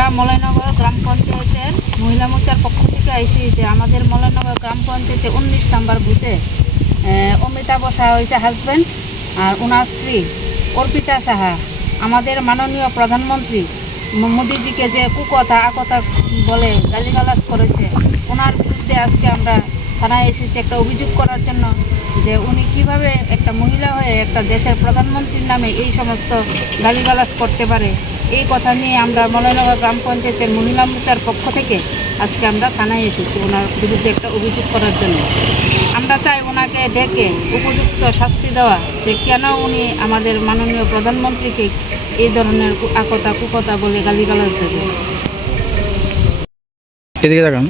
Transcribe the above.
আমরা মলয়নগর গ্রাম পঞ্চায়েতের মহিলা মোর্চার পক্ষ থেকে আইসি যে আমাদের মলয়নগর গ্রাম পঞ্চায়েতে 19 নম্বর বুথে অমিতাভ সাহা হয়েছে হাজব্যান্ড, আর ওনার স্ত্রী অর্পিতা সাহা আমাদের মাননীয় প্রধানমন্ত্রী মোদিজিকে যে কুকথা আকথা বলে গালিগালাজ করেছে, ওনার বিরুদ্ধে আজকে আমরা থানায় এসেছি একটা অভিযোগ করার জন্য যে উনি কিভাবে একটা মহিলা হয়ে একটা দেশের প্রধানমন্ত্রীর নামে এই সমস্ত গালিগালাজ করতে পারে। এই কথা নিয়ে আমরা মলয়নগর গ্রাম পঞ্চায়েতের মহিলা মোর্চার পক্ষ থেকে আজকে আমরা থানায় এসেছি ওনার বিরুদ্ধে একটা অভিযোগ করার জন্য। আমরা চাই ওনাকে ডেকে উপযুক্ত শাস্তি দেওয়া, যে কেন উনি আমাদের মাননীয় প্রধানমন্ত্রীকে এই ধরনের কুকথা বলে গালিগালাজ দেবে। এদিকে তাকান।